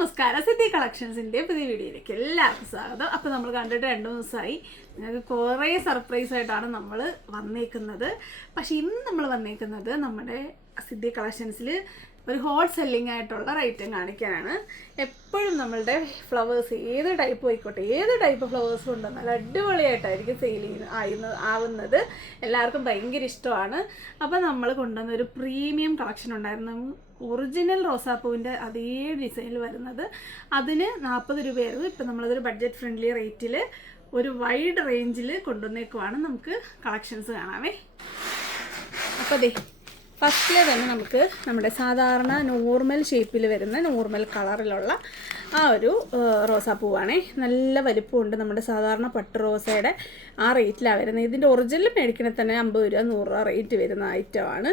നമസ്കാരം. സിദ്ധി കളക്ഷൻസിന്റെ പുതിയ വീഡിയോയിലേക്ക് എല്ലാവർക്കും സ്വാഗതം. അപ്പോൾ നമ്മൾ കണ്ടിട്ട് രണ്ട് ദിവസമായി നിങ്ങൾക്ക് കുറേ സർപ്രൈസ് ആയിട്ടാണ് നമ്മൾ വന്നേക്കുന്നത്. പക്ഷേ ഇന്ന് നമ്മൾ വന്നേക്കുന്നത് നമ്മുടെ സിദ്ധി കളക്ഷൻസിൽ ഒരു ഹോൾ സെല്ലിംഗ് ആയിട്ടുള്ള ഐറ്റം കാണിക്കാനാണ്. എപ്പോഴും നമ്മളുടെ ഫ്ലവേഴ്സ് ഏത് ടൈപ്പ് ആയിക്കോട്ടെ ഏത് ടൈപ്പ് ഫ്ലവേഴ്സ് നല്ല അടിപൊളിയായിട്ടായിരിക്കും സെയിൽ ചെയ്യുന്ന ആയിരുന്നത് ആവുന്നത്. എല്ലാവർക്കും ഭയങ്കര ഇഷ്ടമാണ്. അപ്പോൾ നമ്മൾ കൊണ്ടുവന്ന ഒരു പ്രീമിയം കളക്ഷൻ ഉണ്ടായിരുന്നു. ഒറിജിനൽ റോസാപ്പൂവിന്റെ അതേ ഡിസൈനിൽ വരുന്നത്. അതിന് നാൽപ്പത് രൂപയായിരുന്നു. ഇപ്പം നമ്മളതൊരു ബഡ്ജറ്റ് ഫ്രണ്ട്ലി റേറ്റിൽ ഒരു വൈഡ് റേഞ്ചിൽ കൊണ്ടുവന്നേക്കുവാണ് നമുക്ക് കളക്ഷൻസ് കാണാമേ അപ്പോൾ അതെ ഫസ്റ്റിലെ തന്നെ നമുക്ക് നമ്മുടെ സാധാരണ നോർമൽ ഷേപ്പിൽ വരുന്ന നോർമൽ കളറിലുള്ള ആ ഒരു റോസാപ്പൂവാണേ. നല്ല വലിപ്പമുണ്ട് നമ്മുടെ സാധാരണ പട്ട് റോസയുടെ ആ റേറ്റിലാണ് വരുന്നത്. ഇതിന്റെ ഒറിജിനൽ മേടിക്കണേ തന്നെ അമ്പത് രൂപ നൂറ് രൂപ റേറ്റ് വരുന്ന ഐറ്റമാണ്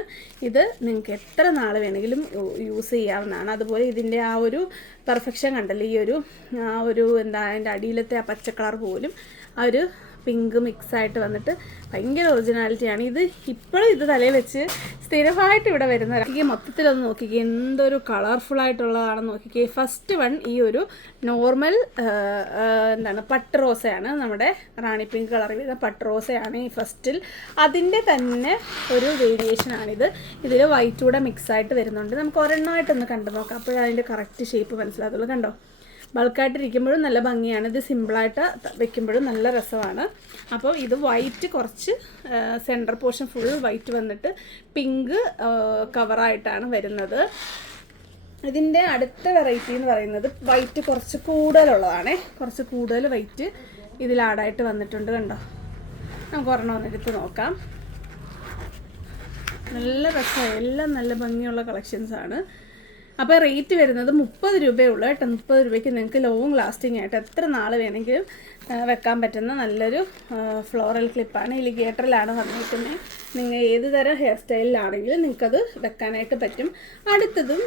ഇത് നിങ്ങൾക്ക് എത്ര നാൾ വേണമെങ്കിലും യൂസ് ചെയ്യാവുന്നതാണ്. അതുപോലെ ഇതിന്റെ ആ ഒരു പെർഫെക്ഷൻ കണ്ടല്ലോ ഈ ഒരു ആ ഒരു എന്താ അതിന്റെ അടിയിലത്തെ ആ പച്ച കളർ പോലും ആ ഒരു പിങ്ക് മിക്സ് ആയിട്ട് വന്നിട്ട് ഭയങ്കര ഒറിജിനാലിറ്റിയാണ് ഇത് ഇപ്പോഴും ഇത് തലയിൽ വെച്ച് സ്ഥിരമായിട്ട് ഇവിടെ വരുന്ന ഈ മൊത്തത്തിലൊന്ന് നോക്കിക്കേ എന്തൊരു കളർഫുൾ ആയിട്ടുള്ളതാണെന്ന് നോക്കിക്കേ. ഫസ്റ്റ് വൺ ഈ ഒരു നോർമൽ എന്താണ് പട്ട് റോസയാണ് നമ്മുടെ റാണി പിങ്ക് കളർ ചെയ്ത പട്ട് റോസയാണ് ഈ ഫസ്റ്റിൽ അതിന്റെ തന്നെ ഒരു വേരിയേഷനാണിത് ഇതിൽ വൈറ്റ് കൂടെ മിക്സ് ആയിട്ട് വരുന്നുണ്ട്. നമുക്ക് ഒരെണ്ണമായിട്ടൊന്ന് കണ്ടു നോക്കാം. അപ്പോഴേ അതിന്റെ കറക്റ്റ് ഷേപ്പ് മനസ്സിലാകത്തുള്ളൂ. കണ്ടോ? ബൾക്കായിട്ട് ഇരിക്കുമ്പോഴും നല്ല ഭംഗിയാണ്. ഇത് സിമ്പിളായിട്ട് വെക്കുമ്പോഴും നല്ല രസമാണ്. അപ്പോൾ ഇത് വൈറ്റ് കുറച്ച് സെന്റർ പോർഷൻ ഫുൾ വൈറ്റ് വന്നിട്ട് പിങ്ക് കവറായിട്ടാണ് വരുന്നത്. ഇതിന്റെ അടുത്ത വെറൈറ്റി എന്ന് പറയുന്നത് വൈറ്റ് കുറച്ച് കൂടുതലുള്ളതാണേ. കുറച്ച് കൂടുതൽ വൈറ്റ് ഇതിൽ വന്നിട്ടുണ്ട് കണ്ടോ? നമുക്ക് ഒരെണ്ണം ഒന്നെടുത്ത് നോക്കാം. നല്ല രസമാണ്. എല്ലാം നല്ല ഭംഗിയുള്ള കളക്ഷൻസാണ്. അപ്പോൾ റേറ്റ് വരുന്നത് മുപ്പത് രൂപയേ ഉള്ളൂ കേട്ടോ. മുപ്പത് രൂപയ്ക്ക് നിങ്ങൾക്ക് ലോങ് ലാസ്റ്റിംഗ് ആയിട്ട് എത്ര നാൾ വേണമെങ്കിലും വെക്കാൻ പറ്റുന്ന നല്ലൊരു ഫ്ലോറൽ ക്ലിപ്പാണ് ഇലിഗേറ്ററിലാണ് വന്നിരിക്കുന്നത്. നിങ്ങൾ ഏത് തരം ഹെയർ സ്റ്റൈലിലാണെങ്കിലും നിങ്ങൾക്കത് വെക്കാനായിട്ട് പറ്റും. അടുത്തതും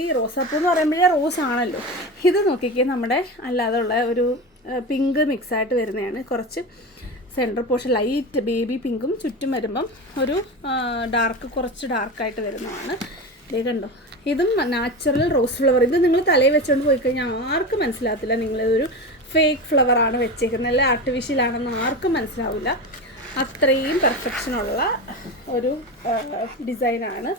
ഈ റോസാപ്പൂ എന്ന് പറയുമ്പോഴേ റോസ് ആണല്ലോ. ഇത് നോക്കിക്കേ നമ്മുടെ അല്ലാതെ ഉള്ള ഒരു പിങ്ക് മിക്സായിട്ട് വരുന്നതാണ്. കുറച്ച് സെന്റർ പോർഷൻ ലൈറ്റ് ബേബി പിങ്കും ചുറ്റും വരുമ്പം ഒരു ഡാർക്ക് കുറച്ച് ഡാർക്കായിട്ട് വരുന്നതാണ്. കണ്ടോ? ഇതും നാച്ചുറൽ റോസ് ഫ്ലവർ ഇത് നിങ്ങൾ തലയിൽ വെച്ചുകൊണ്ട് പോയി കഴിഞ്ഞാൽ ആർക്കും മനസ്സിലാകത്തില്ല നിങ്ങളിതൊരു ഫേക്ക് ഫ്ലവർ ആണ് വെച്ചേക്കുന്നത് അല്ലെ? ആർട്ടിഫിഷ്യലാണെന്ന് ആർക്കും മനസ്സിലാവില്ല. അത്രയും പെർഫെക്ഷനുള്ള ഒരു ഡിസൈനാണ്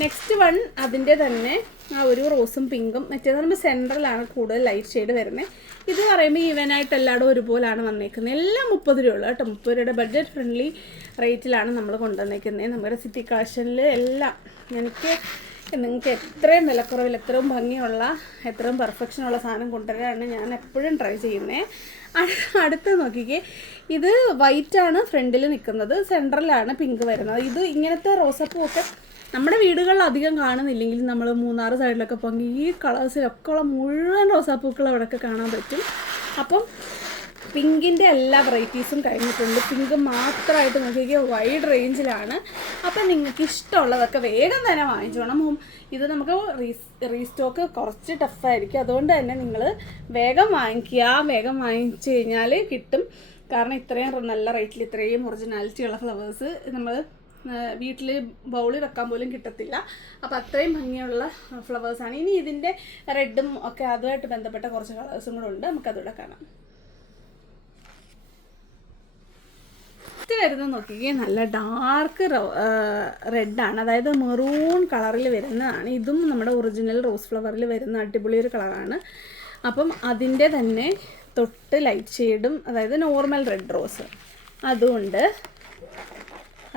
നെക്സ്റ്റ് വൺ അതിന്റെ തന്നെ ആ ഒരു റോസും പിങ്കും മറ്റേത് നമ്മൾ സെൻട്രലാണ് കൂടുതൽ ലൈറ്റ് ഷെയ്ഡ് വരുന്നത് ഇത് പറയുമ്പോൾ ഈവനായിട്ട് എല്ലായിടും ഒരുപോലാണ് വന്നേക്കുന്നത് എല്ലാം മുപ്പത് രൂപ കേട്ടോ. മുപ്പത് രൂപയുടെ ബഡ്ജറ്റ് ഫ്രണ്ട്ലി റേറ്റിലാണ് നമ്മൾ കൊണ്ടുവന്നേക്കുന്നത് നമ്മുടെ സിറ്റി കളക്ഷനിൽ എല്ലാം. എനിക്ക് നിങ്ങൾക്ക് എത്രയും വിലക്കുറവിൽ എത്രയും ഭംഗിയുള്ള എത്രയും പെർഫെക്ഷനുള്ള സാധനം കൊണ്ടുവരാനാണ് ഞാൻ എപ്പോഴും ട്രൈ ചെയ്യുന്നത് അടുത്ത നോക്കിക്കേ. ഇത് വൈറ്റ് ആണ് ഫ്രണ്ടിൽ നിൽക്കുന്നത് സെൻട്രലാണ് പിങ്ക് വരുന്നത്. ഇത് ഇങ്ങനത്തെ റോസപ്പൂ ഒക്കെ നമ്മുടെ വീടുകളിൽ അധികം കാണുന്നില്ലെങ്കിൽ നമ്മൾ മൂന്നാറ് സൈഡിലൊക്കെ പോകുമ്പോൾ ഈ കളേഴ്സിലൊക്കെ ഉള്ള മുഴുവൻ റോസാപ്പൂക്കൾ അവിടെയൊക്കെ കാണാൻ പറ്റും. അപ്പം പിങ്കിന്റെ എല്ലാ വെറൈറ്റീസും കഴിഞ്ഞിട്ടുണ്ട്. പിങ്ക് മാത്രമായിട്ട് നോക്കിയാൽ വൈഡ് റേഞ്ചിലാണ് അപ്പം നിങ്ങൾക്ക് ഇഷ്ടമുള്ളതൊക്കെ വേഗം തന്നെ വാങ്ങിച്ചോണം ഇത് നമുക്ക് റീസ്റ്റോക്ക് കുറച്ച് ടഫായിരിക്കും അതുകൊണ്ട് തന്നെ നിങ്ങൾ വേഗം വാങ്ങിക്കുക. വേഗം വാങ്ങിച്ചു കഴിഞ്ഞാൽ കിട്ടും. കാരണം ഇത്രയും നല്ല റേറ്റിൽ ഇത്രയും ഒറിജിനാലിറ്റി ഉള്ള ഫ്ലവേഴ്സ് നമ്മൾ വീട്ടിൽ ബൗളിൽ വെക്കാൻ പോലും കിട്ടത്തില്ല. അപ്പോൾ അത്രയും ഭംഗിയുള്ള ഫ്ലവേഴ്സാണ് ഇനി ഇതിന്റെ റെഡും ഒക്കെ അതുമായിട്ട് ബന്ധപ്പെട്ട കുറച്ച് കളേഴ്സും കൂടെ ഉണ്ട്. നമുക്കതിവിടെ കാണാം. ഫസ്റ്റ് വരുന്നത് നോക്കിക്കേ നല്ല ഡാർക്ക് റെഡാണ് അതായത് മെറൂൺ കളറിൽ വരുന്നതാണ്. ഇതും നമ്മുടെ ഒറിജിനൽ റോസ് ഫ്ലവറിൽ വരുന്ന അടിപൊളി ഒരു കളറാണ് അപ്പം അതിന്റെ തന്നെ തൊട്ട് ലൈറ്റ് ഷെയ്ഡും അതായത് നോർമൽ റെഡ് റോസ് അതുകൊണ്ട്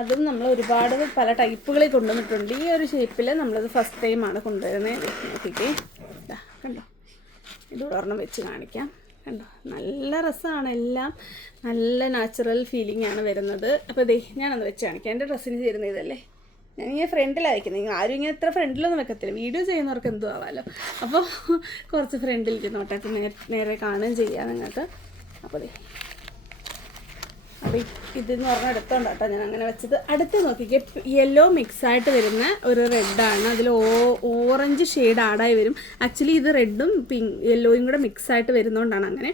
അതും നമ്മൾ ഒരുപാട് പല ടൈപ്പുകളിൽ കൊണ്ടുവന്നിട്ടുണ്ട്. ഈ ഒരു ഷേപ്പിൽ നമ്മളത് ഫസ്റ്റ് ടൈമാണ് കൊണ്ടുവരുന്നത്. നോക്കിക്കേ. കണ്ടോ? ഇത് ഒരെണ്ണം വെച്ച് കാണിക്കാം. കണ്ടോ? നല്ല രസമാണ് എല്ലാം. നല്ല നാച്ചുറൽ ഫീലിംഗ് ആണ് വരുന്നത്. അപ്പോൾ ദേ ഞാനൊന്ന് വെച്ച് കാണിക്കാം. എന്റെ ഡ്രസ്സിന് ചേരുന്ന ഇതല്ലേ? ഞാൻ ഇങ്ങനെ ഫ്രണ്ടിലാണ് വയ്ക്കുന്നത് നിങ്ങൾ ആരും ഇങ്ങനെ ഇത്ര ഫ്രണ്ടിലൊന്നും വെക്കത്തില്ല. വീഡിയോ ചെയ്യുന്നവർക്ക് എന്തോ ആവാമല്ലോ അപ്പോൾ കുറച്ച് ഫ്രണ്ടിൽ ഇരുന്നോട്ടെ നേരെ നേരെ കാണുകയും ചെയ്യാം നിങ്ങൾക്ക്. അപ്പോൾ ദേ അപ്പോൾ ഇതെന്ന് പറഞ്ഞാൽ അടുത്തുണ്ട് കേട്ടോ. ഞാൻ അങ്ങനെ വെച്ചത്. അടുത്ത് നോക്കിക്കേ യെല്ലോ മിക്സ് ആയിട്ട് വരുന്ന ഒരു റെഡാണ് അതിൽ ഓ ഓറഞ്ച് ഷെയ്ഡ് ആഡായി വരും. ആക്ച്വലി ഇത് റെഡും പിങ്ക് യെല്ലോയും കൂടെ മിക്സ് ആയിട്ട് വരുന്നതുകൊണ്ടാണ് അങ്ങനെ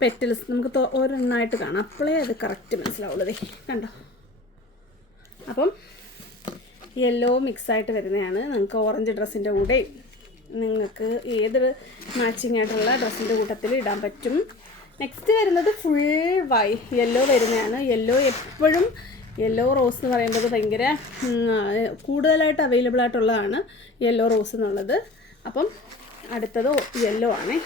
പെറ്റൽസ് നമുക്ക് ഒരെണ്ണമായിട്ട് കാണാം. അപ്പോഴേ അത് കറക്റ്റ് മനസ്സിലാവുള്ളതേ കണ്ടോ? അപ്പം യെല്ലോ മിക്സ് ആയിട്ട് വരുന്നതാണ് നിങ്ങൾക്ക് ഓറഞ്ച് ഡ്രസ്സിന്റെ കൂടെ നിങ്ങൾക്ക് ഏതൊരു മാച്ചിങ് ആയിട്ടുള്ള ഡ്രസ്സിന്റെ കൂട്ടത്തിൽ ഇടാൻ പറ്റും. നെക്സ്റ്റ് വരുന്നത് ഫുൾ വൈ യെല്ലോ വരുന്നതാണ്. യെല്ലോ എപ്പോഴും യെല്ലോ റോസ് എന്ന് പറയുന്നത് ഭയങ്കര കൂടുതലായിട്ട് അവൈലബിൾ ആയിട്ടുള്ളതാണ് യെല്ലോ റോസ് എന്നുള്ളത്. അപ്പം അടുത്തത് യെല്ലോ ആണേ.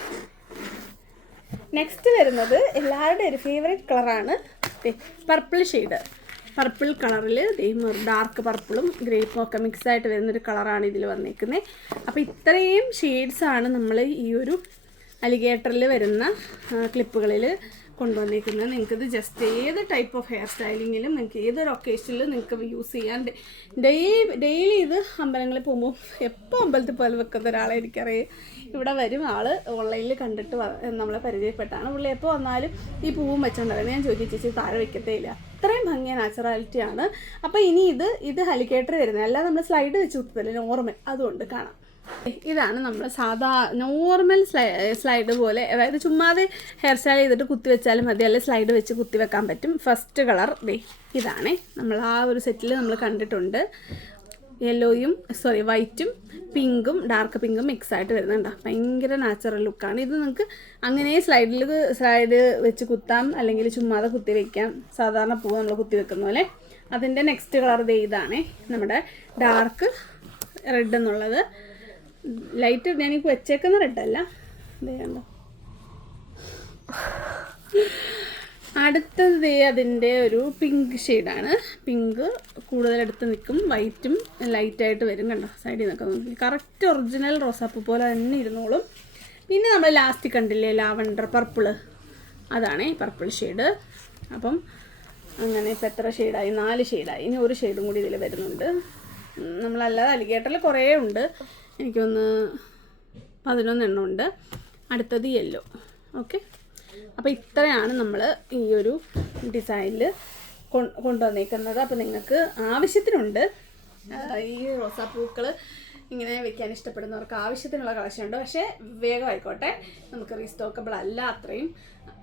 നെക്സ്റ്റ് വരുന്നത് എല്ലാവരുടെയും ഒരു ഫേവറേറ്റ് കളറാണ് പർപ്പിൾ ഷെയ്ഡ് പർപ്പിൾ കളറിൽ ഡാർക്ക് പർപ്പിളും ഗ്രേപ്പും ഒക്കെ മിക്സ് ആയിട്ട് വരുന്നൊരു കളറാണ് ഇതിൽ വന്നേക്കുന്നത് അപ്പോൾ ഇത്രയും ഷെയ്ഡ്സാണ് നമ്മൾ ഈ ഒരു അലിഗേറ്ററിൽ വരുന്ന ക്ലിപ്പുകളിൽ കൊണ്ടുവന്നിരിക്കുന്നത്. നിങ്ങൾക്കിത് ജസ്റ്റ് ഏത് ടൈപ്പ് ഓഫ് ഹെയർ സ്റ്റൈലിങ്ങിലും നിങ്ങൾക്ക് ഏതൊരു ഒക്കേഷനിലും നിങ്ങൾക്ക് യൂസ് ചെയ്യാൻ ഡെയിലി ഡെയിലി ഇത് അമ്പലങ്ങളിൽ പോകുമ്പോൾ എപ്പോൾ അമ്പലത്തിൽ പോലെ വെക്കുന്ന ഒരാളെ എനിക്കറിയാം. ഇവിടെ വരും ആൾ ഓൺലൈനിൽ കണ്ടിട്ട് നമ്മളെ പരിചയപ്പെട്ടാണ്. പുള്ളി എപ്പോൾ വന്നാലും ഈ പൂവും വെച്ചോണ്ടായിരുന്നു ഞാൻ ചോദിച്ചു ചേച്ചി താര വെക്കത്തേ ഇല്ല അത്രയും ഭംഗിയ നാച്ചുറാലിറ്റിയാണ് അപ്പോൾ ഇനി ഇത് ഇത് ഹലിക്കേറ്റർ വരുന്നത്. അല്ലാതെ നമ്മൾ സ്ലൈഡ് വെച്ച് കുത്തത്തില്ല നോർമൽ. അതുകൊണ്ട് കാണാം. ഇതാണ് നമ്മൾ സാധാ നോർമൽ സ്ലൈഡ് പോലെ അതായത് ചുമ്മാതെ ഹെയർ സ്റ്റൈൽ ചെയ്തിട്ട് കുത്തി വെച്ചാലും മതി. അല്ലെങ്കിൽ സ്ലൈഡ് വെച്ച് കുത്തി വെക്കാൻ പറ്റും. ഫസ്റ്റ് കളർ ദേ ഇതാണ്. നമ്മൾ ആ ഒരു സെറ്റിൽ നമ്മൾ കണ്ടിട്ടുണ്ട്. യെല്ലോയും സോറി വൈറ്റും പിങ്കും ഡാർക്ക് പിങ്കും മിക്സ് ആയിട്ട് വരുന്നുണ്ട് ഭയങ്കര നാച്ചുറൽ ലുക്കാണ് ഇത് നിങ്ങൾക്ക് അങ്ങനെ സ്ലൈഡിൽ സ്ലൈഡ് വെച്ച് കുത്താം അല്ലെങ്കിൽ ചുമ്മാതെ കുത്തി വെക്കാം. സാധാരണ പൂ നമ്മൾ കുത്തി വെക്കുന്ന പോലെ. അതിന്റെ നെക്സ്റ്റ് കളർ ദേ ഇതാണ്. നമ്മുടെ ഡാർക്ക് റെഡ് എന്നുള്ളത്. ലൈറ്റ് ഞാൻ ഇപ്പൊ വെച്ചേക്കുന്ന റെഡല്ല കണ്ടോ. അടുത്തത് അതിന്റെ ഒരു പിങ്ക് ഷെയ്ഡാണ് പിങ്ക് കൂടുതലെടുത്ത് നിൽക്കും. വൈറ്റും ലൈറ്റായിട്ട് വരും കണ്ടോ. സൈഡിൽ നിന്നൊക്കെ നോക്കി കറക്റ്റ് ഒറിജിനൽ റോസാപ്പ് പോലെ തന്നെ ഇരുന്നോളും. പിന്നെ നമ്മൾ ലാസ്റ്റ് കണ്ടില്ലേ ലാവണ്ടർ പർപ്പിൾ അതാണ് ഈ പർപ്പിൾ ഷെയ്ഡ് അപ്പം അങ്ങനെ ഇപ്പം എത്ര ഷെയ്ഡായി നാല് ഷെയ്ഡായി ഇനി ഒരു ഷെയ്ഡും കൂടി ഇതിൽ വരുന്നുണ്ട്. നമ്മളല്ലാതെ അലിഗേറ്ററിൽ കുറേ ഉണ്ട്. എനിക്കൊന്ന് പതിനൊന്നെണ്ണം ഉണ്ട്. അടുത്തത് യെല്ലോ ഓക്കെ അപ്പോൾ ഇത്രയാണ് നമ്മൾ ഈ ഒരു ഡിസൈനിൽ കൊണ്ടുവന്നേക്കുന്നത്. അപ്പോൾ നിങ്ങൾക്ക് ആവശ്യത്തിനുണ്ട് ഈ റോസാപ്പൂക്കൾ ഇങ്ങനെ വെക്കാൻ ഇഷ്ടപ്പെടുന്നവർക്ക് ആവശ്യത്തിനുള്ള കളക്ഷൻ ഉണ്ട്. പക്ഷേ വേഗം ആയിക്കോട്ടെ നമുക്ക് റീസ്റ്റോക്കബിൾ അല്ല അത്രയും.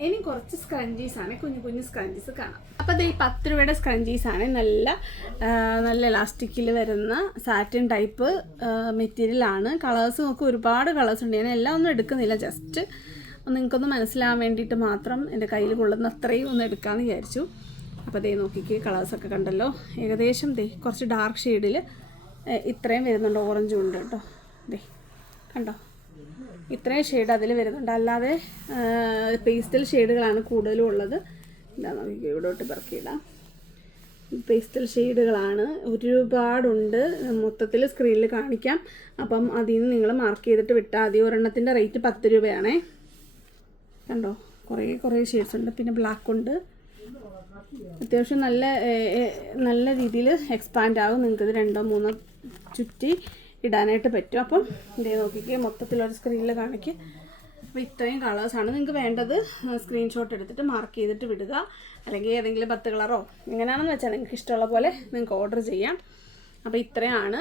ഇനി കുറച്ച് സ്ക്രഞ്ചീസ് ആണ്. കുഞ്ഞു കുഞ്ഞു സ്ക്രഞ്ചീസ് കാണാം. അപ്പോൾ ഈ പത്ത് രൂപയുടെ സ്ക്രഞ്ചീസ് ആണ്. നല്ല നല്ല ഇലാസ്റ്റിക്കിൽ വരുന്ന സാറ്റിൻ ടൈപ്പ് മെറ്റീരിയലാണ് കളേഴ്സ് നമുക്ക് ഒരുപാട് കളേഴ്സ് ഉണ്ട്. ഞാൻ എല്ലാം ഒന്നും എടുക്കുന്നില്ല. ജസ്റ്റ് നിങ്ങൾക്കൊന്ന് മനസ്സിലാവാൻ വേണ്ടിയിട്ട് മാത്രം എന്റെ കയ്യിൽ കൊള്ളുന്ന അത്രയും ഒന്ന് എടുക്കാമെന്ന് വിചാരിച്ചു. അപ്പോൾ ദേ നോക്കിക്ക് കളേഴ്സൊക്കെ കണ്ടല്ലോ. ഏകദേശം ദേ കുറച്ച് ഡാർക്ക് ഷെയ്ഡിൽ ഇത്രയും വരുന്നുണ്ട് ഓറഞ്ച് ഉണ്ട് കേട്ടോ. ദേ കണ്ടോ? ഇത്രയും ഷെയ്ഡ് അതിൽ വരുന്നുണ്ട്. അല്ലാതെ പേസ്റ്റൽ ഷെയ്ഡുകളാണ് കൂടുതലും ഉള്ളത്. ഇതാ നമുക്ക് ഇവിടോട്ട് പെറുക്കിയിടാം. പേസ്റ്റൽ ഷെയ്ഡുകളാണ് ഒരുപാടുണ്ട്. മൊത്തത്തിൽ സ്ക്രീനിൽ കാണിക്കാം. അപ്പം അതിൽ നിന്ന് നിങ്ങൾ മാർക്ക് ചെയ്തിട്ട് വിട്ടാൽ മതി. ഒരെണ്ണത്തിന്റെ റേറ്റ് പത്ത് രൂപയാണേ. കണ്ടോ? കുറേ കുറേ ഷെയ്ഡ്സ് ഉണ്ട്. പിന്നെ ബ്ലാക്ക് ഉണ്ട്. അത്യാവശ്യം നല്ല നല്ല രീതിയിൽ എക്സ്പാൻഡ് ആകും നിങ്ങൾക്കിത് രണ്ടോ മൂന്നോ ചുറ്റി ഇടാനായിട്ട് പറ്റും. അപ്പം ഇതേ നോക്കിക്കേ മൊത്തത്തിലൊരു സ്ക്രീനിൽ കാണിക്കുക അപ്പോൾ ഇത്രയും കളേഴ്സാണ് നിങ്ങൾക്ക് വേണ്ടത്. സ്ക്രീൻഷോട്ട് എടുത്തിട്ട് മാർക്ക് ചെയ്തിട്ട് വിടുക. അല്ലെങ്കിൽ ഏതെങ്കിലും പത്ത് കളറോ എങ്ങനെയാണെന്ന് വെച്ചാൽ നിങ്ങൾക്ക് ഇഷ്ടമുള്ള പോലെ നിങ്ങൾക്ക് ഓർഡർ ചെയ്യാം. അപ്പോൾ ഇത്രയാണ്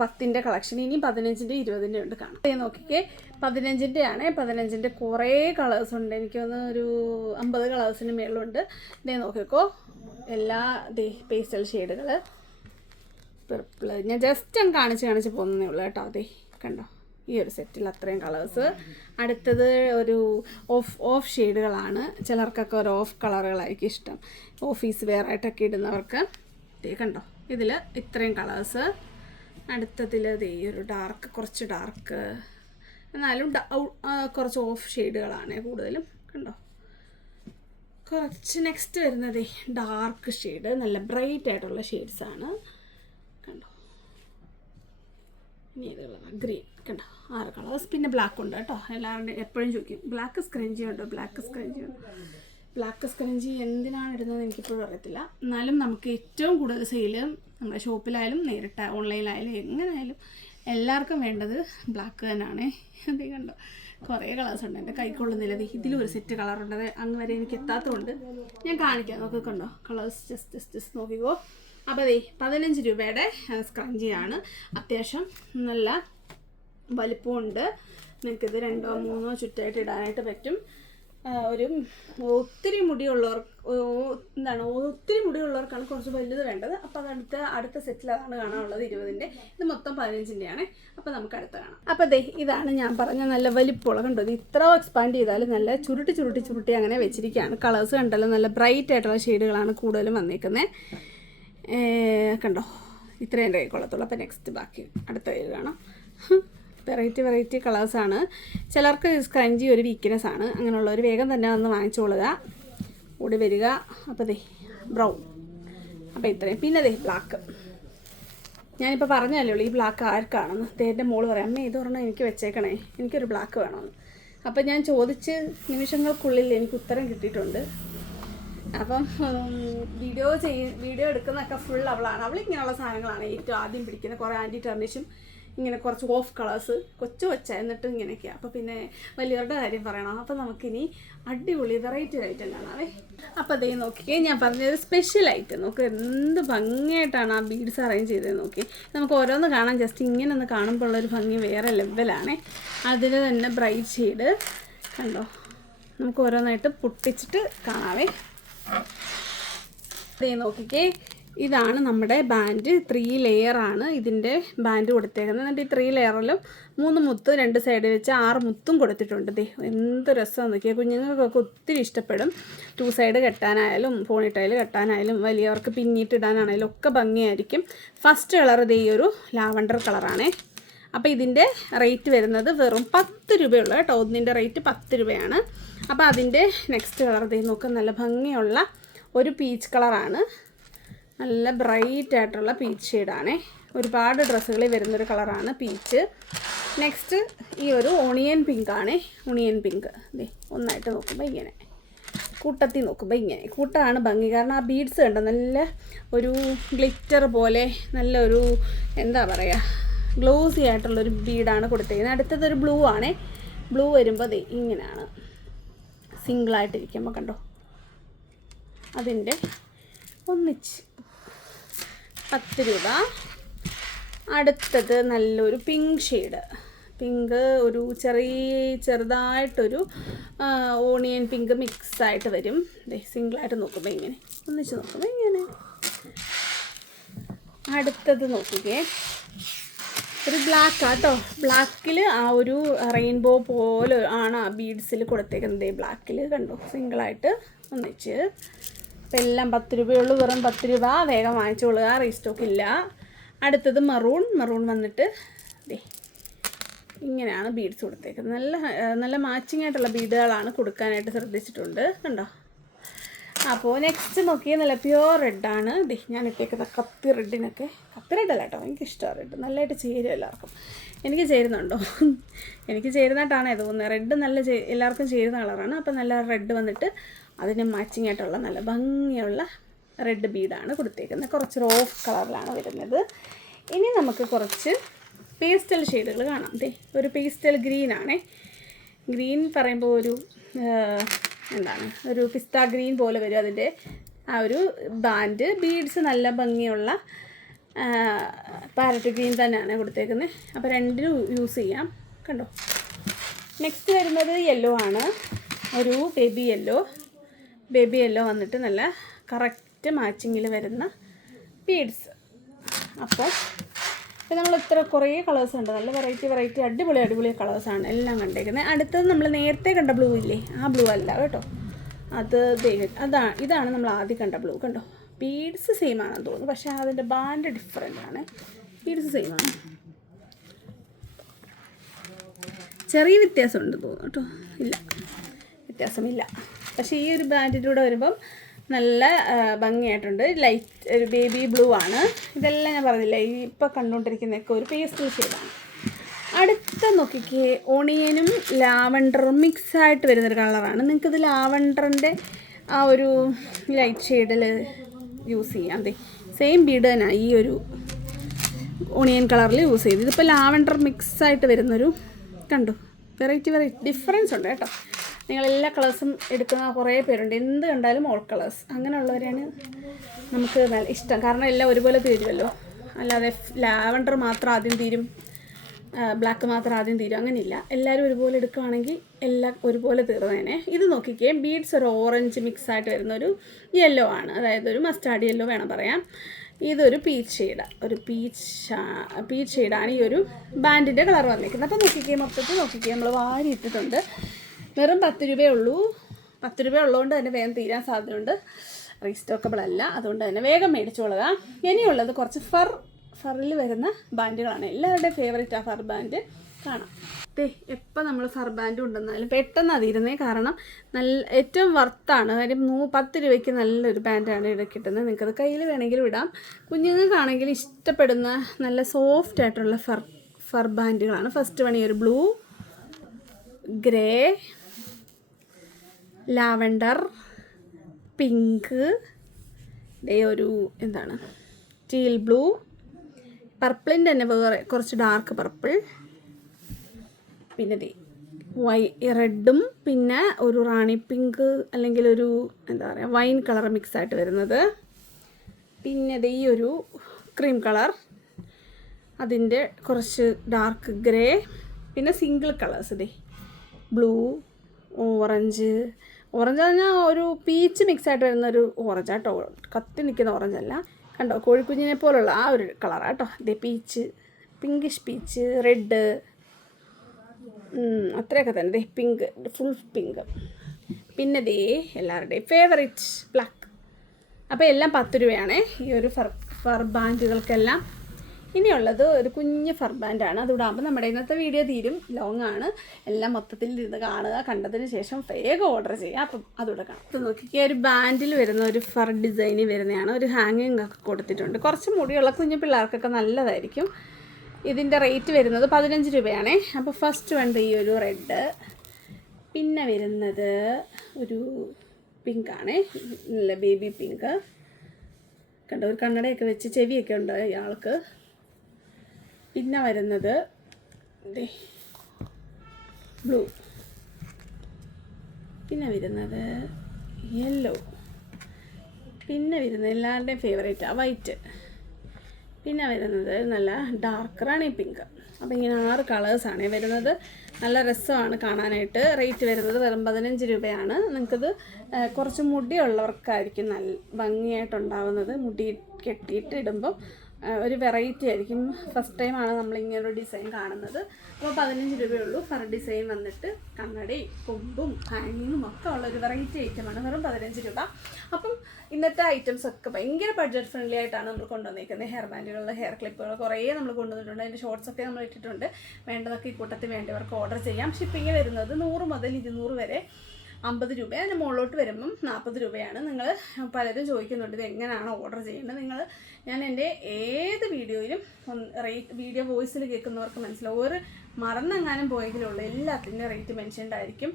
പത്തിന്റെ കളക്ഷൻ ഇനി പതിനഞ്ചിന്റെ ഇരുപതിന്റെ ഉണ്ട് കാണാം. നോക്കിക്കേ പതിനഞ്ചിന്റെ ആണ് പതിനഞ്ചിന്റെ കുറേ കളേഴ്സ് ഉണ്ട്. എനിക്ക് തോന്നുന്നു ഒരു അമ്പത് കളേഴ്സിന് മേളിലുണ്ട്. ഇതേ നോക്കിക്കോ എല്ലാ പേസ്റ്റൽ ഷെയ്ഡുകൾ പെർപ്പിൾ ഞാൻ ജസ്റ്റ് അങ്ങ് കാണിച്ച് കാണിച്ച് പോകുന്നേ ഉള്ളൂ കേട്ടോ. അതെ കണ്ടോ? ഈ ഒരു സെറ്റിൽ അത്രയും കളേഴ്സ് അടുത്തത് ഒരു ഓഫ് ഓഫ് ഷെയ്ഡുകളാണ് ചിലർക്കൊക്കെ ഒരു ഓഫ് കളറുകളായിരിക്കും ഇഷ്ടം. ഓഫീസ് വെയർ ആയിട്ടൊക്കെ ഇടുന്നവർക്ക്. ദേ കണ്ടോ? ഇതിൽ ഇത്രയും കളേഴ്സ് അടുത്തതിൽ ഈ ഒരു ഡാർക്ക് കുറച്ച് ഡാർക്ക് എന്നാലും കുറച്ച് ഓഫ് ഷെയ്ഡുകളാണ് കൂടുതലും. കണ്ടോ? കുറച്ച് നെക്സ്റ്റ് വരുന്നത് ഡാർക്ക് ഷെയ്ഡ് നല്ല ബ്രൈറ്റ് ആയിട്ടുള്ള ഷെയ്ഡ്സ് ആണ് കണ്ടോ ഇനി ഏത് കളറാണ് ഗ്രീൻ കണ്ടോ? ആറ് കളേഴ്സ് പിന്നെ ബ്ലാക്ക് ഉണ്ട് കേട്ടോ. എല്ലാവരുടെയും എപ്പോഴും ചോദിക്കും ബ്ലാക്ക് സ്ക്രഞ്ചി ഉണ്ടോ? ബ്ലാക്ക് സ്ക്രഞ്ചി ഉണ്ടോ? ബ്ലാക്ക് സ്ക്രഞ്ചി എന്തിനാണ് ഇടുന്നത് എനിക്കിപ്പോഴും അറിയത്തില്ല. എന്നാലും നമുക്ക് ഏറ്റവും കൂടുതൽ സെയിൽ നമ്മുടെ ഷോപ്പിലായാലും നേരിട്ട് ഓൺലൈനിലായാലും എങ്ങനെയായാലും എല്ലാവർക്കും വേണ്ടത് ബ്ലാക്ക് തന്നെയാണ്. അതേ കണ്ടോ? കുറേ കളേഴ്സ് ഉണ്ട് എന്റെ കൈക്കൊള്ളുന്നില്ല ദേ ഇതിലൊരു സെറ്റ് കളറുണ്ട് അത് അങ്ങ് വരെ എനിക്ക് എത്താത്തതുകൊണ്ട് ഞാൻ കാണിക്കാം. നോക്കി കണ്ടോ? കളേഴ്സ് ജസ്റ്റ് ജസ്റ്റ് ജസ്റ്റ് നോക്കിക്കോ. അപ്പോൾ ദേ പതിനഞ്ച് രൂപയുടെ സ്ക്രഞ്ചിയാണ്. അത്യാവശ്യം നല്ല വലിപ്പമുണ്ട്. നിങ്ങൾക്കിത് രണ്ടോ മൂന്നോ ചുറ്റായിട്ട് ഇടാനായിട്ട് പറ്റും. ഒരു ഒത്തിരി മുടിയുള്ളവർ ഓ- എന്താണ് ഒത്തിരി മുടിയുള്ളവർക്കാണ് കുറച്ച് വലുത് വേണ്ടത്. അപ്പോൾ അത് അടുത്ത അടുത്ത സെറ്റിൽ അതാണ് കാണാനുള്ളത് ഇരുപതിന്റെ ഇത് മൊത്തം പതിനഞ്ചിന്റെയാണ് അപ്പോൾ നമുക്ക് അടുത്ത കാണാം. അപ്പോൾ ദേ ഇതാണ് ഞാൻ പറഞ്ഞ നല്ല വലിപ്പമുള്ള കണ്ടത് ഇത് ഇത്ര എക്സ്പാൻഡ് ചെയ്താൽ നല്ല ചുരുട്ടി ചുരുട്ടി ചുരുട്ടി അങ്ങനെ വെച്ചിരിക്കുകയാണ്. കളേഴ്സ് കണ്ടല്ലോ നല്ല ബ്രൈറ്റ് ആയിട്ടുള്ള ഷെയ്ഡുകളാണ് കൂടുതലും വന്നേക്കുന്നത് കണ്ടോ? ഇത്രയും എന്റെ കൈക്കൊള്ളത്തുള്ളൂ അപ്പോൾ നെക്സ്റ്റ് ബാക്കി അടുത്ത കയ്യിൽ കാണാം. വെറൈറ്റി വെറൈറ്റി കളേഴ്സാണ് ചിലർക്ക് സ്ക്രഞ്ചി ഒരു വീക്ക്നെസ് ആണ്. അങ്ങനെയുള്ളവർ വേഗം തന്നെ വന്ന് വാങ്ങിച്ചുകൊള്ളുക കൂടി വരിക. അപ്പോൾ ദേ ബ്രൗൺ അപ്പോൾ ഇത്രയും. പിന്നെ ദേ ബ്ലാക്ക് ഞാനിപ്പോൾ പറഞ്ഞല്ലേ ഉള്ളൂ ഈ ബ്ലാക്ക് ആർക്കാണെന്ന്. തേന്റെ മോൾ പറയാം അമ്മ ഇത് പറഞ്ഞാൽ എനിക്ക് വെച്ചേക്കണേ. എനിക്കൊരു ബ്ലാക്ക് വേണമെന്ന്. അപ്പം ഞാൻ ചോദിച്ച് നിമിഷങ്ങൾക്കുള്ളിൽ എനിക്ക് ഉത്തരം കിട്ടിയിട്ടുണ്ട്. അപ്പം വീഡിയോ ചെയ്യ വീഡിയോ എടുക്കുന്നൊക്കെ ഫുൾ അവളാണ്. അവൾ ഇങ്ങനെയുള്ള സാധനങ്ങളാണ് ഏറ്റവും ആദ്യം പിടിക്കുന്നത്. കുറേ ആന്റി ടെർണിഷും ഇങ്ങനെ കുറച്ച് ഓഫ് കളേഴ്സ് കൊച്ചു കൊച്ച എന്നിട്ട് ഇങ്ങനെയൊക്കെയാണ് അപ്പോൾ പിന്നെ വലിയവരുടെ കാര്യം പറയണം. അപ്പോൾ നമുക്കിനി അടിപൊളി വെറൈറ്റി ഐറ്റം കാണാവേ. അപ്പോൾ അതേ നോക്കിയേ ഞാൻ പറഞ്ഞത് സ്പെഷ്യൽ ഐറ്റം നോക്ക് എന്ത് ഭംഗിയായിട്ടാണ് ആ ബീഡ്സ് അറേഞ്ച് ചെയ്തത് നോക്കി നമുക്ക് ഓരോന്ന് കാണാം. ജസ്റ്റ് ഇങ്ങനെ ഒന്ന് കാണുമ്പോൾ ഉള്ളൊരു ഭംഗി വേറെ ലെവലാണ് അതിൽ തന്നെ ബ്രൈറ്റ് ഷെയ്ഡ് കണ്ടോ? നമുക്ക് ഓരോന്നായിട്ട് പൊട്ടിച്ചിട്ട് കാണാവേ. ദേ നോക്കിക്കേ. ഇതാണ് നമ്മുടെ ബാൻഡ്. ത്രീ ലെയർ ആണ് ഇതിന്റെ ബാൻഡ് കൊടുത്തേക്കുന്നത്. എന്നിട്ട് ഈ ത്രീ ലെയറിലും മൂന്ന് മുത്ത് രണ്ട് സൈഡിൽ വെച്ച് ആറ് മുത്തും കൊടുത്തിട്ടുണ്ട്. ദേ എന്ത് രസം നോക്കിയാൽ കുഞ്ഞുങ്ങൾക്കൊക്കെ ഒത്തിരി ഇഷ്ടപ്പെടും. ടു സൈഡ് കെട്ടാനായാലും പോണിട്ടയിൽ കെട്ടാനായാലും വലിയവർക്ക് പിന്നിട്ടിടാനാണെങ്കിലും ഒക്കെ ഭംഗിയായിരിക്കും. ഫസ്റ്റ് കളർ ദേ ഈ ഒരു ലാവണ്ടർ കളറാണേ അപ്പോൾ ഇതിന്റെ റേറ്റ് വരുന്നത് വെറും പത്ത് രൂപയുള്ളൂ കേട്ടോ. ഒന്നിന്റെ റേറ്റ് പത്ത് രൂപയാണ്. അപ്പോൾ അതിന്റെ നെക്സ്റ്റ് കളർ ഇതേ നോക്കാം നല്ല ഭംഗിയുള്ള ഒരു പീച്ച് കളറാണ് നല്ല ബ്രൈറ്റ് ആയിട്ടുള്ള പീച്ച് ഷെയ്ഡാണേ ഒരുപാട് ഡ്രസ്സുകളിൽ വരുന്നൊരു കളറാണ് പീച്ച് നെക്സ്റ്റ് ഈ ഒരു ഓണിയൻ പിങ്ക് ആണേ. ഓണിയൻ പിങ്ക് ദേ ഒന്നായിട്ട് നോക്കുമ്പോൾ ഇങ്ങനെ. കൂട്ടത്തിൽ നോക്കുമ്പോൾ ഇങ്ങനെ. കൂട്ടമാണ് ഭംഗി. കാരണം ആ ബീഡ്സ് കണ്ടോ? നല്ല ഒരു ഗ്ലിറ്റർ പോലെ നല്ലൊരു എന്താ പറയുക ഗ്ലോസി ആയിട്ടുള്ളൊരു ബീഡാണ് കൊടുത്തേക്കുന്നത്. അടുത്തതൊരു ബ്ലൂ ആണേ. ബ്ലൂ വരുമ്പോൾ ദേ ഇങ്ങനെയാണ് സിംഗിളായിട്ടിരിക്കുമ്പോൾ കണ്ടോ? അതിന്റെ ഒന്നിച്ച്. പത്ത് രൂപ. അടുത്തത് നല്ലൊരു പിങ്ക് ഷെയ്ഡ്. പിങ്ക് ഒരു ചെറിയ ചെറുതായിട്ടൊരു ഓണിയൻ പിങ്ക് മിക്സ് ആയിട്ട് വരും സിംഗിളായിട്ട് നോക്കുമ്പോൾ ഇങ്ങനെ. ഒന്നിച്ച് നോക്കുമ്പോൾ ഇങ്ങനെ. അടുത്തത് നോക്കുകയെ ഒരു ബ്ലാക്ക് ആട്ടോ ബ്ലാക്കിൽ ആ ഒരു റെയിൻബോ പോലെ ആണ് ആ ബീഡ്സിൽ കൊടുത്തേക്കുന്നത്. ബ്ലാക്കിൽ കണ്ടോ? സിംഗിളായിട്ട് ഒന്നിച്ച്. അപ്പം എല്ലാം പത്ത് രൂപയുള്ളൂ വെറും പത്ത് രൂപ. വേഗം വാങ്ങിച്ചോളുക റീസ്റ്റോക്ക് ഇല്ല. അടുത്തത് മറൂൺ മറൂൺ വന്നിട്ട് ദേ ഇങ്ങനെയാണ് ബീഡ്സ് കൊടുത്തേക്കുന്നത്. നല്ല നല്ല മാച്ചിങ് ആയിട്ടുള്ള ബീഡുകളാണ് കൊടുക്കാനായിട്ട് ശ്രദ്ധിച്ചിട്ടുണ്ട്. കണ്ടോ? അപ്പോൾ നെക്സ്റ്റ് നോക്കിയാൽ നല്ല പ്യുവർ റെഡാണ് ദേ ഞാൻ ഇട്ടേക്കുന്ന കത്തി റെഡിനൊക്കെ കത്തി റെഡ് അല്ല കേട്ടോ എനിക്ക് ഇഷ്ടമാണ് റെഡ് നല്ലതായിട്ട് ചേരും എല്ലാവർക്കും. എനിക്ക് ചേരുന്നുണ്ടോ? എനിക്ക് ചേരുന്നതായിട്ടാണ് തോന്നുന്നത്. റെഡ് നല്ല എല്ലാവർക്കും ചേരുന്ന കളറാണ്. അപ്പോൾ നല്ല റെഡ് വന്നിട്ട് അതിന് മാച്ചിങ് ആയിട്ടുള്ള നല്ല ഭംഗിയുള്ള റെഡ് ബീഡാണ് കൊടുത്തേക്കുന്നത്. കുറച്ച് റോഫ് കളറിലാണ് വരുന്നത്. ഇനി നമുക്ക് കുറച്ച് പേസ്റ്റൽ ഷെയ്ഡുകൾ കാണാം. ദേ ഒരു പേസ്റ്റൽ ഗ്രീനാണേ ഗ്രീൻ പറയുമ്പോൾ ഒരു എന്താണ്? ഒരു പിസ്ത ഗ്രീൻ പോലെ വരും അതിന്റെ ആ ഒരു ബാൻഡ്. ബീഡ്സ് നല്ല ഭംഗിയുള്ള പാരറ്റ് ഗ്രീൻ തന്നെയാണ് കൊടുത്തേക്കുന്നത് അപ്പോൾ രണ്ടിനും യൂസ് ചെയ്യാം. കണ്ടോ? നെക്സ്റ്റ് വരുന്നത് യെല്ലോ ആണ്. ഒരു ബേബി യെല്ലോ ബേബി യെല്ലോ വന്നിട്ട് നല്ല കറക്റ്റ് മാച്ചിങ്ങിൽ വരുന്ന ബീഡ്സ് അപ്പോൾ ഇപ്പം നമ്മൾ ഇത്ര കുറേ കളേഴ്സ് ഉണ്ട്. നല്ല വെറൈറ്റി വെറൈറ്റി അടിപൊളി അടിപൊളി കളേഴ്സാണ് എല്ലാം കണ്ടേക്കുന്നത്. അടുത്തത് നമ്മൾ നേരത്തെ കണ്ട ബ്ലൂ ഇല്ലേ? ആ ബ്ലൂ അല്ല കേട്ടോ. അത് അതാണ് ഇതാണ് നമ്മൾ ആദ്യം കണ്ട ബ്ലൂ കണ്ടോ? ബീഡ്സ് സെയിം ആണെന്ന് തോന്നുന്നു. പക്ഷേ അതിന്റെ ബാൻഡ് ഡിഫറെന്റ് ആണ്. ബീഡ്സ് സെയിം ആണ്. ചെറിയ വ്യത്യാസമുണ്ട് തോന്നുന്നു കേട്ടോ. ഇല്ല. വ്യത്യാസമില്ല. പക്ഷേ ഈ ഒരു ബാൻഡിലൂടെ വരുമ്പം നല്ല ഭംഗിയായിട്ടുണ്ട്. ലൈറ്റ് ഒരു ബേബി ബ്ലൂ ആണ്. ഇതെല്ലാം ഞാൻ പറഞ്ഞില്ല ഈ ഇപ്പോൾ കണ്ടുകൊണ്ടിരിക്കുന്നതൊക്കെ ഒരു പേസ്റ്റൽ ഷെയ്ഡാണ് അടുത്ത നോക്കിക്കേ ഓണിയനും ലാവണ്ടറും മിക്സ് ആയിട്ട് വരുന്നൊരു കളറാണ് നിങ്ങൾക്കിത് ലാവണ്ടറിന്റെ ആ ഒരു ലൈറ്റ് ഷെയ്ഡിൽ യൂസ് ചെയ്യാം. അതെ സെയിം ബീഡ് തന്നെ ഈ ഒരു ഓണിയൻ കളറിൽ യൂസ് ചെയ്ത് ഇതിപ്പോൾ ലാവണ്ടർ മിക്സ് ആയിട്ട് വരുന്നൊരു കണ്ടു വെറൈറ്റി വെറൈറ്റി ഡിഫറൻസ് ഉണ്ട് കേട്ടോ. നിങ്ങൾ എല്ലാ കളേഴ്സും എടുക്കുന്ന കുറേ പേരുണ്ട്. എന്ത് കണ്ടാലും ഓൾ കളേഴ്സ് അങ്ങനെയുള്ളവരെയാണ് നമുക്ക് ഇഷ്ടം. കാരണം എല്ലാം ഒരുപോലെ തീരുമല്ലോ അല്ലാതെ ലാവണ്ടർ മാത്രം ആദ്യം തീരും. ബ്ലാക്ക് മാത്രം ആദ്യം തീരും. അങ്ങനെയില്ല. എല്ലാവരും ഒരുപോലെ എടുക്കുകയാണെങ്കിൽ എല്ലാം ഒരുപോലെ തീർന്നേനെ. ഇത് നോക്കിക്കേ. ബീഡ്സ് ഒരു ഓറഞ്ച് മിക്സ് ആയിട്ട് വരുന്ന ഒരു യെല്ലോ ആണ്. അതായത് ഒരു മസ്റ്റാർഡ് യെല്ലോ വേണം പറയാം. ഇതൊരു പീച്ച് ഷെയ്ഡ് ഒരു പീച്ച് പീച്ച് ഷെയ്ഡാണ് ഈ ഒരു ബാൻഡിന്റെ കളർ വന്നിരിക്കുന്നത്. അപ്പോൾ നോക്കിക്കേ മൊത്തത്തിൽ നോക്കിക്കേ. നമ്മൾ വാരി ഇട്ടിട്ടുണ്ട് വെറും പത്ത് രൂപയേ ഉള്ളൂ. പത്ത് രൂപ ഉള്ളതുകൊണ്ട് തന്നെ വേഗം തീരാൻ സാധ്യതയുണ്ട്. റീസ്റ്റോക്കബിൾ അല്ല. അതുകൊണ്ട് തന്നെ വേഗം മേടിച്ചോളുക ഇനിയുള്ളത് കുറച്ച് ഫർ ഫറിൽ വരുന്ന ബാൻഡുകളാണ്. എല്ലാവരുടെയും ഫേവറേറ്റ് ആ ഫർ ബാൻഡ്. കാണാം. ദേ എപ്പോൾ നമ്മൾ ഫർ ബാൻഡ് ഉണ്ടെന്നാലും പെട്ടെന്ന് അതിരുന്നേ കാരണം നല്ല ഏറ്റവും വർത്താണ്. കാര്യം നൂ പത്ത് രൂപയ്ക്ക് നല്ലൊരു ബാൻഡാണ് ഇവിടെ കിട്ടുന്നത്. നിങ്ങൾക്കത് കയ്യിൽ വേണമെങ്കിലും ഇടാം കുഞ്ഞുങ്ങൾക്കാണെങ്കിൽ ഇഷ്ടപ്പെടുന്ന നല്ല സോഫ്റ്റ് ആയിട്ടുള്ള ഫർ ഫർ ബാൻഡുകളാണ്. ഫസ്റ്റ് വേണമെങ്കിൽ ഒരു ബ്ലൂ ഗ്രേ ലാവൻഡർ പിങ്ക് ഡേ ഒരു എന്താണ് ടീൽ ബ്ലൂ പർപ്പിളിന്റെ തന്നെ വേറെ കുറച്ച് ഡാർക്ക് പർപ്പിൾ. പിന്നെ ദേ വൈ റെഡും പിന്നെ ഒരു റാണി പിങ്ക് അല്ലെങ്കിൽ ഒരു എന്താ പറയുക വൈൻ കളർ മിക്സ് ആയിട്ട് വരുന്നത്. പിന്നെ ദേ ഈ ഒരു ക്രീം കളർ അതിന്റെ കുറച്ച് ഡാർക്ക് ഗ്രേ പിന്നെ സിംഗിൾ കളേഴ്സ് ദേ ബ്ലൂ ഓറഞ്ച്. ഓറഞ്ച് പറഞ്ഞാൽ ഒരു പീച്ച് മിക്സ് ആയിട്ട് വരുന്ന ഒരു ഓറഞ്ച് കേട്ടോ കത്തി നിൽക്കുന്ന ഓറഞ്ച് അല്ല. കണ്ടോ? കോഴിക്കുഞ്ഞിനെ പോലുള്ള ആ ഒരു കളറാണ് കേട്ടോ ഇതേ പീച്ച് പിങ്കിഷ് പീച്ച് റെഡ് അത്രയൊക്കെ തന്നെ. ദേ പിങ്ക് ഫുൾ പിങ്ക് പിന്നെ ദേ എല്ലാവരുടെയും ഫേവറേറ്റ് ബ്ലാക്ക് അപ്പോൾ എല്ലാം പത്ത് രൂപയാണ്. ഈ ഒരു ഫർ ഫർ ബാൻഡുകൾക്കെല്ലാം ഇനിയുള്ളത് ഒരു കുഞ്ഞ് ഫർ ബാൻഡാണ് അതുകൂടെ ആകുമ്പോൾ നമ്മുടെ ഇന്നത്തെ വീഡിയോ തീരും. ലോങ് ആണ്. എല്ലാം മൊത്തത്തിൽ ഇരുന്ന് കാണുക കണ്ടതിന് ശേഷം വേഗം ഓർഡർ ചെയ്യുക. അപ്പം അതുകൂടെ കാണാം. ഇത് നോക്കിക്കുക ഒരു ബാൻഡിൽ വരുന്ന ഒരു ഫർ ഡിസൈനിൽ വരുന്നതാണ്. ഒരു ഹാങ്ങിങ് ഒക്കെ കൊടുത്തിട്ടുണ്ട്. കുറച്ച് മുടിയുള്ള കുഞ്ഞു പിള്ളേർക്കൊക്കെ നല്ലതായിരിക്കും. ഇതിന്റെ റേറ്റ് വരുന്നത് പതിനഞ്ച് രൂപയാണേ. അപ്പോൾ ഫസ്റ്റ് വേണ്ട ഈ ഒരു റെഡ് പിന്നെ വരുന്നത് ഒരു പിങ്കാണേ നല്ല ബേബി പിങ്ക് കണ്ട ഒരു കണ്ണടയൊക്കെ വെച്ച് ചെവിയൊക്കെ ഉണ്ട് ഇയാൾക്ക്? പിന്നെ വരുന്നത് ബ്ലൂ പിന്നെ വരുന്നത് യെല്ലോ പിന്നെ വരുന്നത് എല്ലാവരുടെയും ഫേവറേറ്റാണ് വൈറ്റ് പിന്നെ വരുന്നത് നല്ല ഡാർക്കറാണ് ഈ പിങ്ക് അപ്പോൾ ഇങ്ങനെ ആറ് കളേഴ്സാണ് വരുന്നത് നല്ല രസമാണ് കാണാനായിട്ട്. റേറ്റ് വരുന്നത് വെറും പതിനഞ്ച് രൂപയാണ്. നിങ്ങൾക്കത് കുറച്ച് മുടിയുള്ളവർക്കായിരിക്കും നല്ല ഭംഗിയായിട്ടുണ്ടാവുന്നത് മുടി കെട്ടിയിട്ട് ഇടുമ്പോൾ ആ, ഒരു വെറൈറ്റി ആയിരിക്കും. ഫസ്റ്റ് ടൈമാണ് നമ്മൾ ഇങ്ങനെ ഒരു ഡിസൈൻ കാണുന്നത്. അപ്പോൾ പതിനഞ്ച് രൂപയുള്ളൂ. ഫർ ഡിസൈൻ വന്നിട്ട് കണ്ണടയും കൊമ്പും ഹാങ്ങിങ്ങും ഒക്കെ ഉള്ള ഒരു വെറൈറ്റി ഐറ്റം ആണ്. വെറും പതിനഞ്ച് രൂപ. അപ്പം ഇന്നത്തെ ഐറ്റംസ് ഒക്കെ ഭയങ്കര ബഡ്ജറ്റ് ഫ്രണ്ട്ലി ആയിട്ടാണ് നമ്മൾ കൊണ്ടുവന്നിരിക്കുന്നത് ഹെയർ ബാൻഡുകൾ ഹെയർ ക്ലിപ്പുകൾ കുറേ നമ്മൾ കൊണ്ടുവന്നിട്ടുണ്ട്. അതിന്റെ ഷോർട്സ് ഒക്കെ നമ്മൾ ഇട്ടിട്ടുണ്ട്. വേണ്ടതൊക്കെ ഈ കൂട്ടത്തിൽ വേണ്ടവർക്ക് ഓർഡർ ചെയ്യാം. ഷിപ്പിംഗ് വരുന്നത് നൂറ് മുതൽ ഇരുന്നൂറ് വരെ അമ്പത് രൂപ. അതിന് മുകളിലോട്ട് വരുമ്പം നാൽപ്പത് രൂപയാണ്. നിങ്ങൾ പലരും ചോദിക്കുന്നുണ്ട് ഇത് എങ്ങനെയാണ് ഓർഡർ ചെയ്യേണ്ടത്? നിങ്ങൾ ഞാൻ എന്റെ ഏത് വീഡിയോയിലും റേറ്റ് വീഡിയോ വോയിസിൽ കേൾക്കുന്നവർക്ക് മനസ്സിലാവും. ഒരു മറന്നെങ്ങാനും പോയെങ്കിലുള്ള എല്ലാത്തിന്റെ റേറ്റ് മെൻഷൻഡ് ആയിരിക്കും.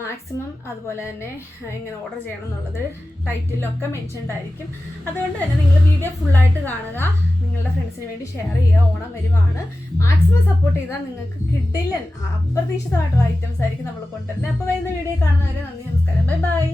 മാക്സിമം അതുപോലെ തന്നെ ഇങ്ങനെ ഓർഡർ ചെയ്യണം എന്നുള്ളത് ടൈറ്റിലൊക്കെ മെൻഷൻഡ് ആയിരിക്കും. അതുകൊണ്ട് തന്നെ നിങ്ങൾ വീഡിയോ ഫുള്ളായിട്ട് കാണുക. നിങ്ങളുടെ ഫ്രണ്ട്സിന് വേണ്ടി ഷെയർ ചെയ്യുക. ഓണം വരുവാണ്. മാക്സിമം സപ്പോർട്ട് ചെയ്താൽ നിങ്ങൾക്ക് കിട്ടില്ല അപ്രതീക്ഷിതമായിട്ടുള്ള ഐറ്റംസ് ആയിരിക്കും നമ്മൾ കൊണ്ടുവരുന്നത്. അപ്പോൾ വരുന്ന വീഡിയോ കാണുന്നവരെ നന്ദി നമസ്കാരം. Bye bye